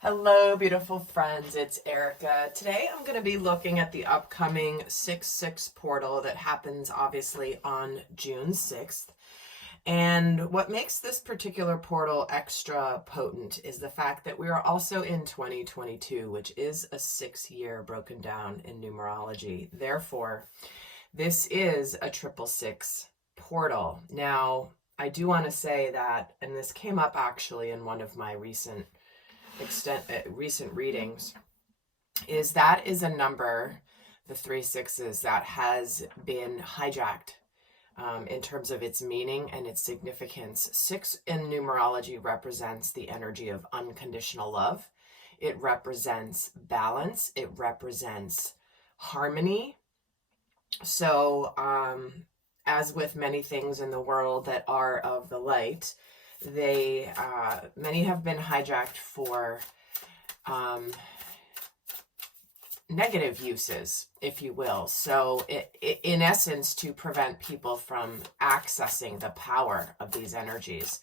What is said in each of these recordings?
Hello, beautiful friends. It's Erica. Today I'm going to be looking at the upcoming 6/6 portal that happens obviously on June 6th. And what makes this particular portal extra potent is the fact that we are also in 2022, which is a 6-year broken down in numerology. Therefore, this is a 666 portal. Now, I do want to say that, and this came up actually in one of my recent readings, is that is a number, the 3 6s, that has been hijacked in terms of its meaning and its significance. 6 in numerology represents the energy of unconditional love. It represents balance. It represents harmony. So, as with many things in the world that are of the light, many have been hijacked for negative uses, if you will. So in essence, to prevent people from accessing the power of these energies.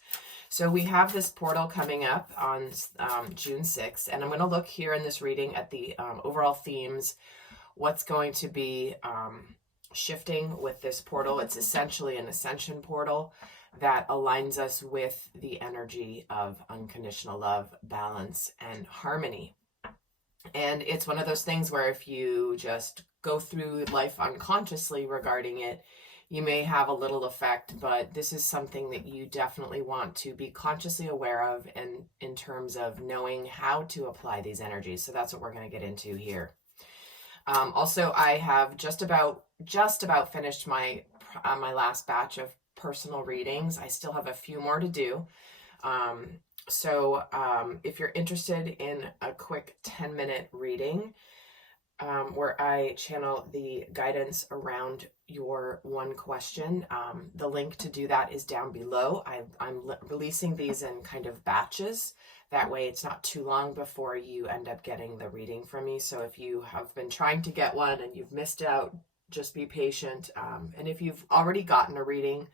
So we have this portal coming up on June 6th, and I'm going to look here in this reading at the overall themes, what's going to be shifting with this portal. It's essentially an ascension portal that aligns us with the energy of unconditional love, balance, and harmony. And it's one of those things where if you just go through life unconsciously regarding it, you may have a little effect, but this is something that you definitely want to be consciously aware of, and in terms of knowing how to apply these energies. So that's what we're going to get into here. Also, I have just about finished my last batch of personal readings. I still have a few more to do. So if you're interested in a quick 10-minute reading where I channel the guidance around your one question, the link to do that is down below. I'm releasing these in kind of batches. That way it's not too long before you end up getting the reading from me. So if you have been trying to get one and you've missed out, just be patient. And if you've already gotten a reading,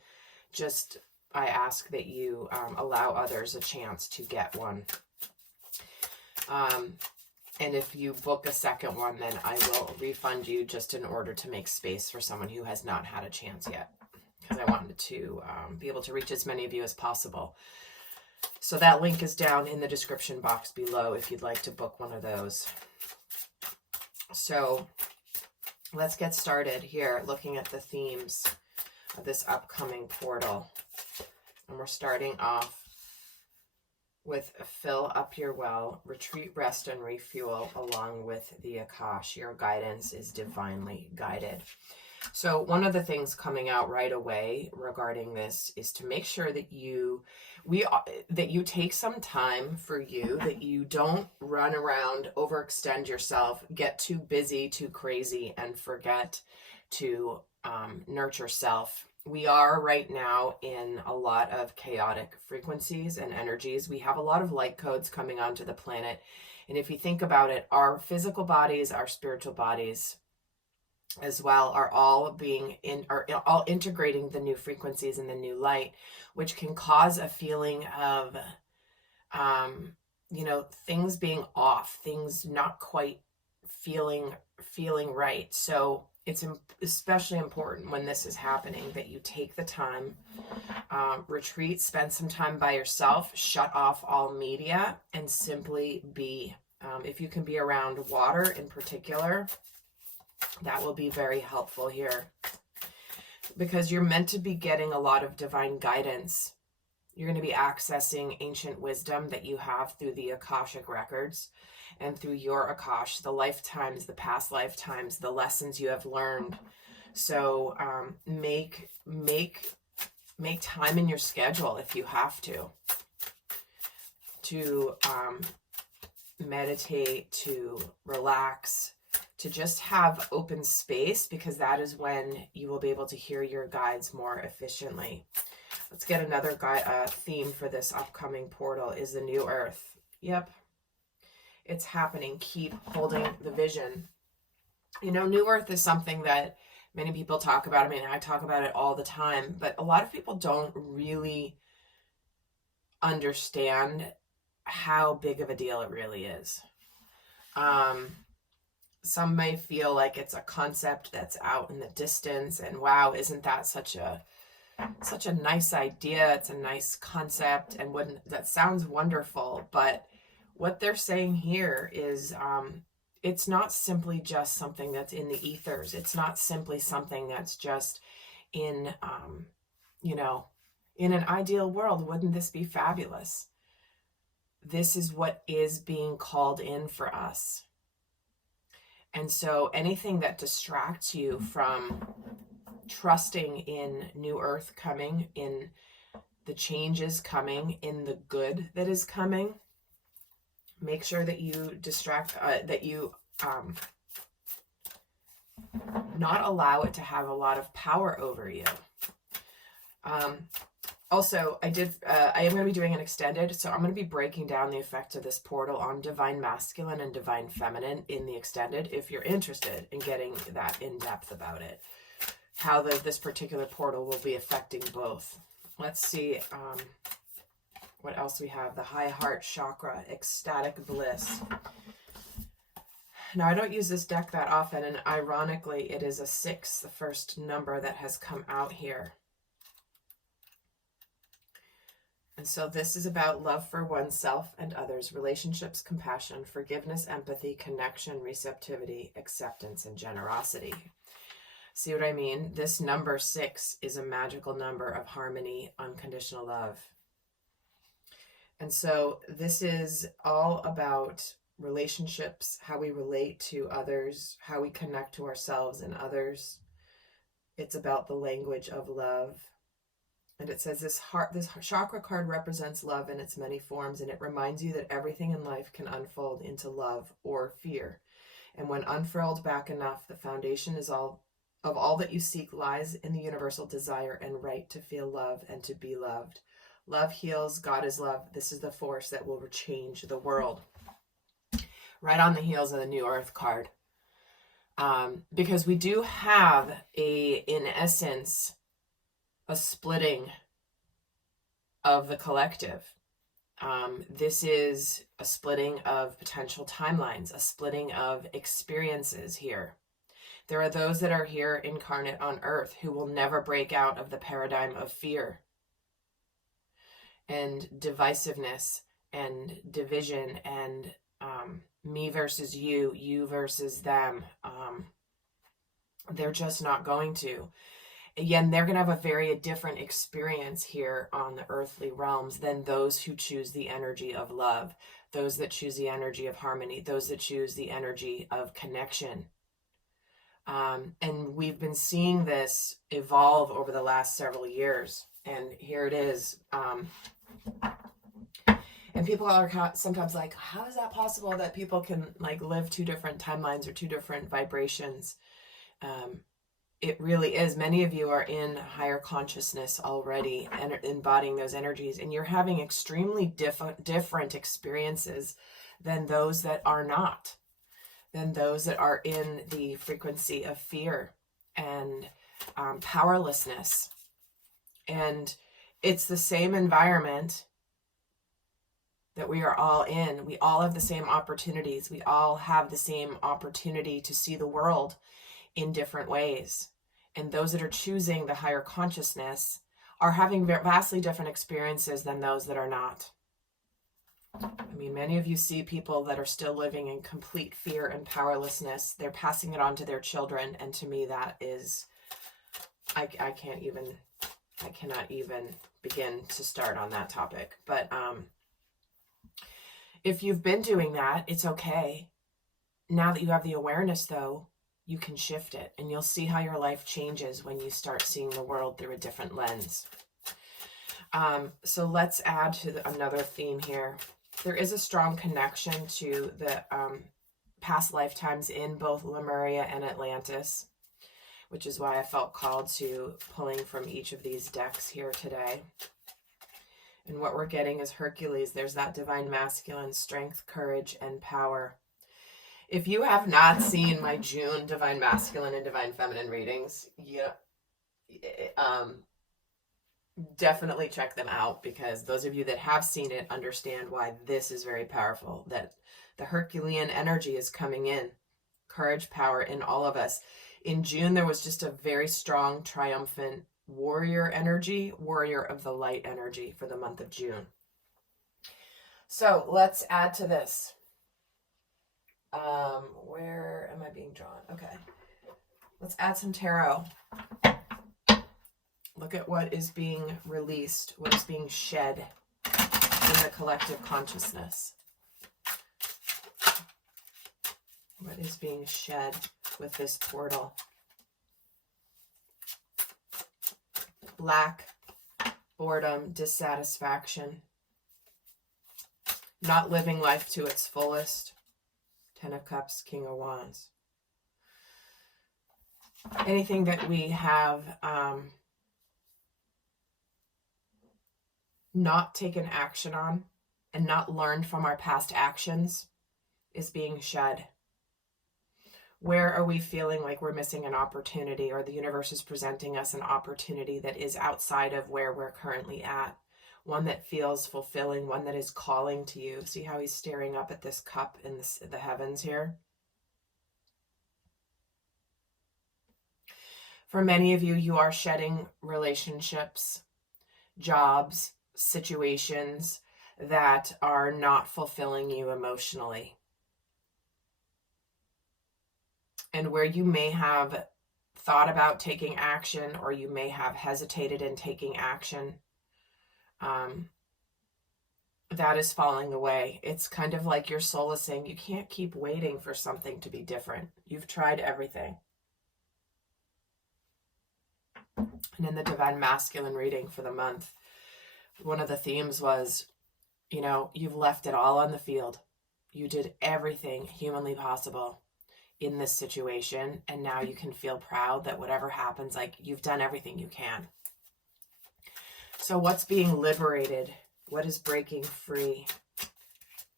I ask that you allow others a chance to get one. And if you book a second one, then I will refund you just in order to make space for someone who has not had a chance yet, because I wanted to be able to reach as many of you as possible. So that link is down in the description box below if you'd like to book one of those. So let's get started here looking at the themes of this upcoming portal. And we're starting off with fill up your well, retreat, rest, and refuel, along with the Akash. Your guidance is divinely guided. So one of the things coming out right away regarding this is to make sure that you take some time for you, that you don't run around, overextend yourself, get too busy, too crazy, and forget to nurture self. We are right now in a lot of chaotic frequencies and energies. We have a lot of light codes coming onto the planet. And if you think about it, our physical bodies, our spiritual bodies as well, are all all integrating the new frequencies and the new light, which can cause a feeling of, things being off, things not quite feeling right. So it's especially important when this is happening that you take the time, retreat, spend some time by yourself, shut off all media, and simply be. If you can be around water in particular, that will be very helpful here, because you're meant to be getting a lot of divine guidance. You're going to be accessing ancient wisdom that you have through the Akashic records and through your Akash, the lifetimes, the past lifetimes, the lessons you have learned. So make time in your schedule if you have to meditate, to relax, to just have open space, because that is when you will be able to hear your guides more efficiently. Let's get another theme for this upcoming portal is the new earth. Yep. It's happening. Keep holding the vision. New earth is something that many people talk about. I mean, I talk about it all the time, but a lot of people don't really understand how big of a deal it really is. Some may feel like it's a concept that's out in the distance, and wow, isn't that such a nice idea? It's a nice concept, and that sounds wonderful. But what they're saying here is it's not simply just something that's in the ethers. It's not simply something that's just in in an ideal world, wouldn't this be fabulous? This is what is being called in for us. And so anything that distracts you from trusting in new earth coming, in the changes coming, in the good that is coming, make sure that you not allow it to have a lot of power over you. Also, I am going to be doing an extended, so I'm going to be breaking down the effects of this portal on divine masculine and divine feminine in the extended, if you're interested in getting that in depth about it, how this particular portal will be affecting both. Let's see what else we have. The high heart chakra, ecstatic bliss. Now, I don't use this deck that often, and ironically, it is a 6, the first number that has come out here. And so this is about love for oneself and others, relationships, compassion, forgiveness, empathy, connection, receptivity, acceptance, and generosity. See what I mean? This number 6 is a magical number of harmony, unconditional love. And so this is all about relationships, how we relate to others, how we connect to ourselves and others. It's about the language of love. And it says this chakra card represents love in its many forms, and it reminds you that everything in life can unfold into love or fear. And when unfurled back enough, the foundation of all that you seek lies in the universal desire and right to feel love and to be loved. Love heals. God is love. This is the force that will change the world. Right on the heels of the New Earth card. Because we do have in essence, a splitting of the collective. This is a splitting of potential timelines, a splitting of experiences here. There are those that are here incarnate on earth who will never break out of the paradigm of fear and divisiveness and division and me versus you, you versus them. They're just not going to. Again, they're going to have a very different experience here on the earthly realms than those who choose the energy of love, those that choose the energy of harmony, those that choose the energy of connection. And we've been seeing this evolve over the last several years. And here it is. And people are sometimes like, how is that possible that people can like live two different timelines or two different vibrations? It really is. Many of you are in higher consciousness already and embodying those energies, and you're having extremely different experiences than those that are not, than those that are in the frequency of fear and powerlessness. And it's the same environment that we are all in. We all have the same opportunities. We all have the same opportunity to see the world in different ways. And those that are choosing the higher consciousness are having vastly different experiences than those that are not. I mean, many of you see people that are still living in complete fear and powerlessness. They're passing it on to their children. And to me, that is, I cannot even begin to start on that topic. But if you've been doing that, it's okay. Now that you have the awareness, though, you can shift it, and you'll see how your life changes when you start seeing the world through a different lens. So let's add to another theme here. There is a strong connection to the past lifetimes in both Lemuria and Atlantis, which is why I felt called to pulling from each of these decks here today. And what we're getting is Hercules. There's that divine masculine, strength, courage, and power. If you have not seen my June divine masculine and divine feminine readings, definitely check them out, because those of you that have seen it understand why this is very powerful, that the Herculean energy is coming in, courage, power in all of us. In June, there was just a very strong, triumphant warrior energy, warrior of the light energy for the month of June. So let's add to this. Where am I being drawn? Okay. Let's add some tarot. Look at what is being released, what is being shed in the collective consciousness. What is being shed with this portal? Lack, boredom, dissatisfaction, not living life to its fullest. Ten of Cups, King of Wands. Anything that we have not taken action on and not learned from our past actions is being shed. Where are we feeling like we're missing an opportunity, or the universe is presenting us an opportunity that is outside of where we're currently at? One that feels fulfilling, one that is calling to you. See how he's staring up at this cup in the heavens here? For many of you, you are shedding relationships, jobs, situations that are not fulfilling you emotionally. And where you may have thought about taking action, or you may have hesitated in taking action, that is falling away. It's kind of like your soul is saying, you can't keep waiting for something to be different. You've tried everything. And in the Divine Masculine reading for the month, one of the themes was, you've left it all on the field. You did everything humanly possible in this situation, and now you can feel proud that whatever happens, like, you've done everything you can. So what's being liberated? What is breaking free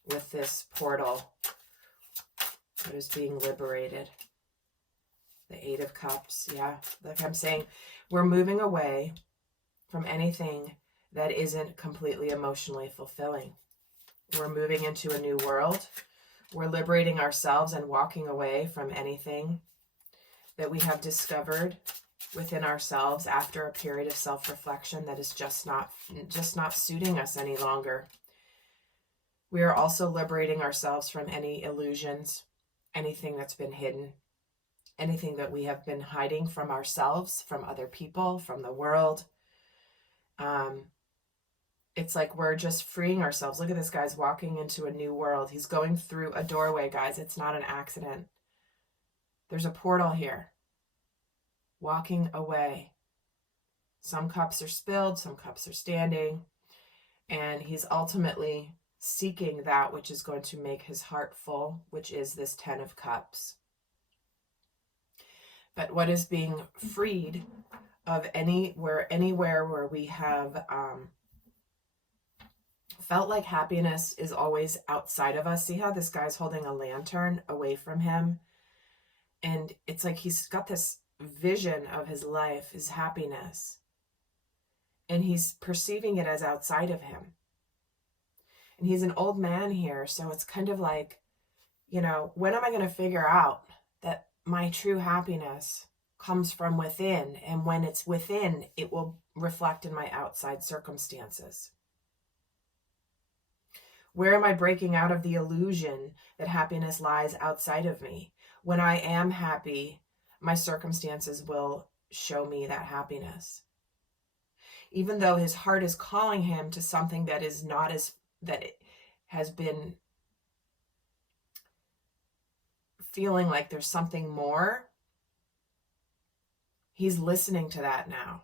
with this portal? What is being liberated? The Eight of Cups. Yeah, like I'm saying, we're moving away from anything that isn't completely emotionally fulfilling. We're moving into a new world. We're liberating ourselves and walking away from anything that we have discovered within ourselves after a period of self-reflection that is just not suiting us any longer. We are also liberating ourselves from any illusions, anything that's been hidden, anything that we have been hiding from ourselves, from other people, from the world. It's like we're just freeing ourselves. Look at this guy's walking into a new world. He's going through a doorway, guys. It's not an accident. There's a portal here. Walking away. Some cups are spilled, some cups are standing. And he's ultimately seeking that which is going to make his heart full, which is this Ten of Cups. But what is being freed of anywhere where we have felt like happiness is always outside of us. See how this guy's holding a lantern away from him? And it's like he's got this vision of his life, his happiness, and he's perceiving it as outside of him. And he's an old man here, so it's kind of like, when am I going to figure out that my true happiness comes from within? And when it's within, it will reflect in my outside circumstances. Where am I breaking out of the illusion that happiness lies outside of me? When I am happy, my circumstances will show me that happiness. Even though his heart is calling him to something that is not that it has been feeling like there's something more, he's listening to that now.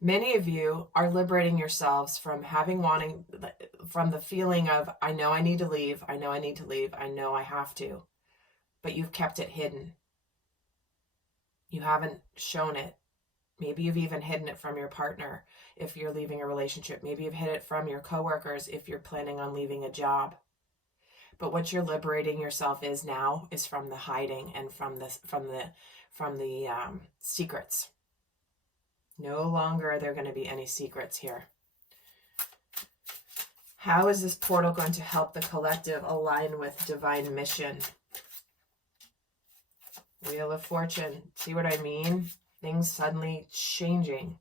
Many of you are liberating yourselves from from the feeling of, I know I need to leave, I know I need to leave, I know I have to, but you've kept it hidden. You haven't shown it. Maybe you've even hidden it from your partner if you're leaving a relationship. Maybe you've hid it from your coworkers if you're planning on leaving a job. But what you're liberating yourself is from the hiding and from the secrets. No longer are there going to be any secrets here. How is this portal going to help the collective align with divine mission? Wheel of Fortune. See what I mean? Things suddenly changing.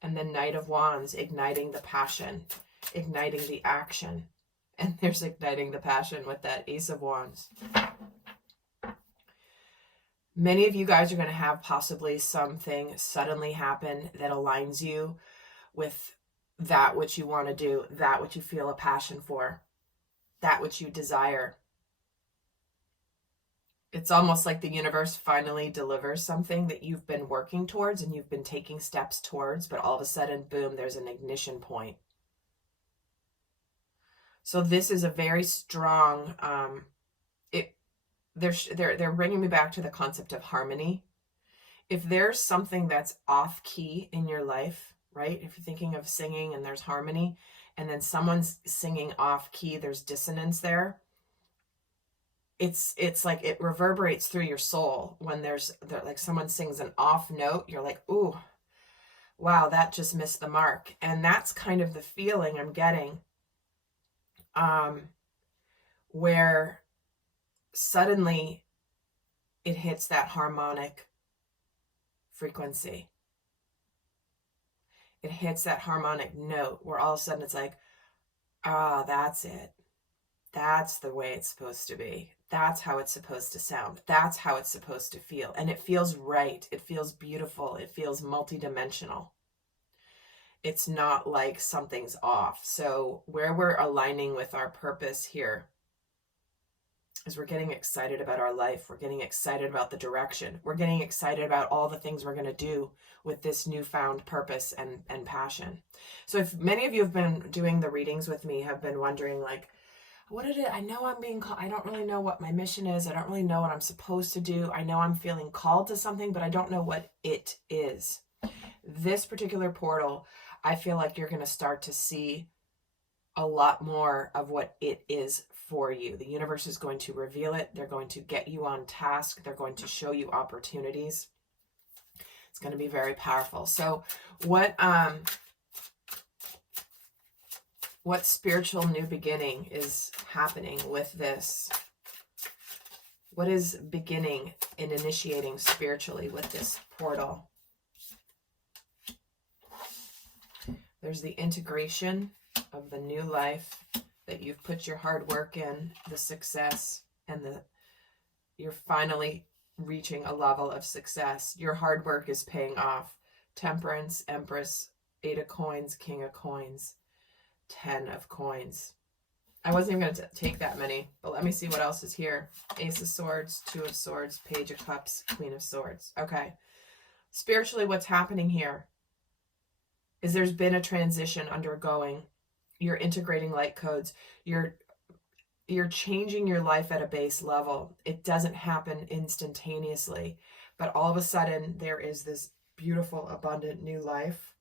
And the Knight of Wands, igniting the passion, igniting the action. And there's igniting the passion with that Ace of Wands. Many of you guys are going to have possibly something suddenly happen that aligns you with that which you want to do, that which you feel a passion for, that which you desire. It's almost like the universe finally delivers something that you've been working towards and you've been taking steps towards, but all of a sudden, boom, there's an ignition point. So this is a very strong, they're bringing me back to the concept of harmony. If there's something that's off key in your life, right? If you're thinking of singing and there's harmony, and then someone's singing off key, there's dissonance there. It's like it reverberates through your soul when there's like someone sings an off note. You're like, ooh, wow, that just missed the mark. And that's kind of the feeling I'm getting, where suddenly it hits that harmonic frequency. It hits that harmonic note where all of a sudden it's like, ah, that's it. That's the way it's supposed to be. That's how it's supposed to sound. That's how it's supposed to feel. And it feels right. It feels beautiful. It feels multidimensional. It's not like something's off. So where we're aligning with our purpose here is we're getting excited about our life. We're getting excited about the direction. We're getting excited about all the things we're going to do with this newfound purpose and passion. So if many of you have been doing the readings with me, have been wondering like, what did it, I know I'm being called, I don't really know what my mission is. I don't really know what I'm supposed to do. I know I'm feeling called to something, but I don't know what it is. This particular portal, I feel like you're going to start to see a lot more of what it is for you. The universe is going to reveal it. They're going to get you on task. They're going to show you opportunities. It's going to be very powerful. So what spiritual new beginning is happening with this? What is beginning and initiating spiritually with this portal? There's the integration of the new life that you've put your hard work in, the success, and you're finally reaching a level of success. Your hard work is paying off. Temperance, Empress, 8 of Coins, King of Coins, 10 of Coins. I wasn't even going to take that many, but let me see what else is here. Ace of Swords, 2 of Swords, Page of Cups, Queen of Swords. Okay. Spiritually, what's happening here is there's been a transition undergoing. You're integrating light codes. You're changing your life at a base level. It doesn't happen instantaneously, but all of a sudden there is this beautiful, abundant new life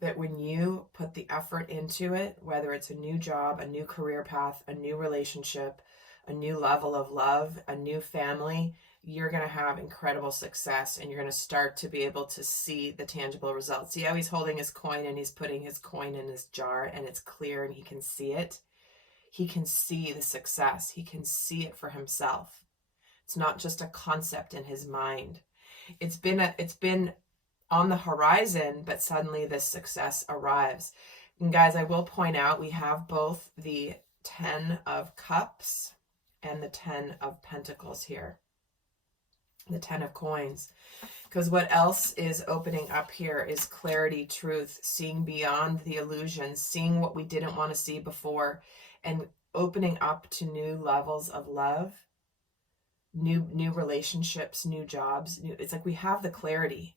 that when you put the effort into it, whether it's a new job, a new career path, a new relationship, a new level of love, a new family, you're going to have incredible success and you're going to start to be able to see the tangible results. See how he's holding his coin and he's putting his coin in his jar and it's clear and he can see it. He can see the success. He can see it for himself. It's not just a concept in his mind. It's been on the horizon, but suddenly this success arrives. And guys, I will point out we have both the 10 of Cups and the 10 of Pentacles here. The 10 of Coins. Because what else is opening up here is clarity, truth, seeing beyond the illusions, seeing what we didn't want to see before, and opening up to new levels of love, new relationships, new jobs. It's like we have the clarity.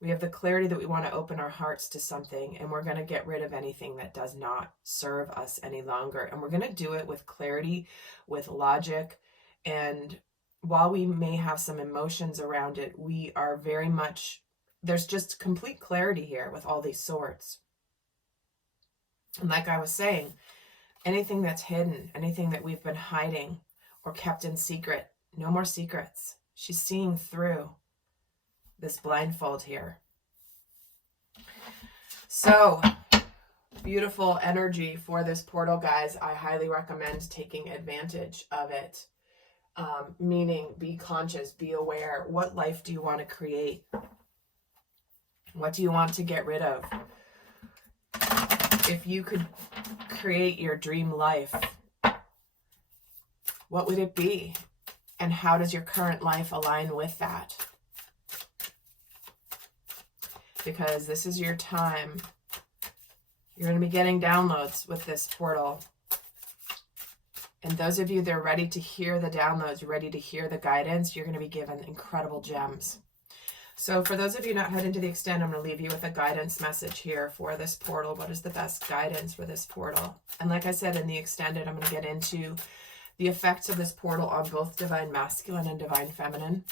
We have the clarity that we want to open our hearts to something, and we're going to get rid of anything that does not serve us any longer. And we're going to do it with clarity, with logic, and while we may have some emotions around it, we are very much, there's just complete clarity here with all these swords. And like I was saying, anything that's hidden, anything that we've been hiding or kept in secret, no more secrets. She's seeing through. this blindfold here. So, beautiful energy for this portal, guys. I highly recommend taking advantage of it. Meaning, be conscious, be aware. What life do you want to create? What do you want to get rid of? If you could create your dream life, what would it be? And how does your current life align with that? Because this is your time. You're going to be getting downloads with this portal. And those of you that are ready to hear the downloads, ready to hear the guidance, you're going to be given incredible gems. So for those of you not heading to the extend, I'm going to leave you with a guidance message here for this portal. What is the best guidance for this portal? And like I said, in the extended, I'm going to get into the effects of this portal on both divine masculine and divine feminine,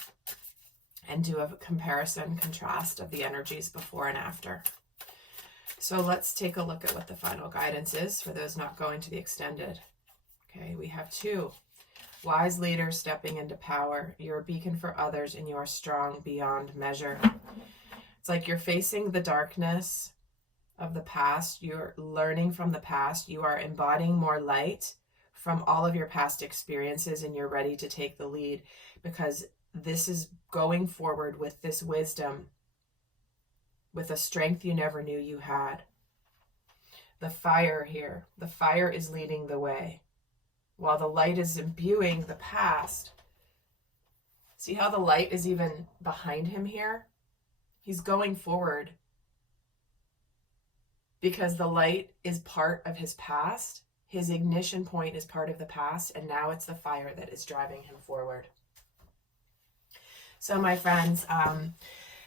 and do a comparison, contrast of the energies before and after. So let's take a look at what the final guidance is for those not going to the extended. Okay, we have 2. Wise leader stepping into power. You're a beacon for others and you are strong beyond measure. It's like you're facing the darkness of the past. You're learning from the past. You are embodying more light from all of your past experiences, and you're ready to take the lead, because this is going forward with this wisdom, with a strength you never knew you had. The fire here. The fire is leading the way, while the light is imbuing the past. See how the light is even behind him here? He's going forward because the light is part of his past. His ignition point is part of the past, and now it's the fire that is driving him forward. So my friends,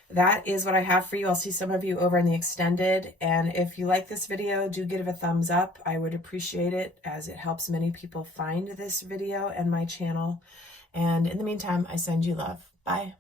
that is what I have for you. I'll see some of you over in the extended. And if you like this video, do give it a thumbs up. I would appreciate it, as it helps many people find this video and my channel. And in the meantime, I send you love. Bye.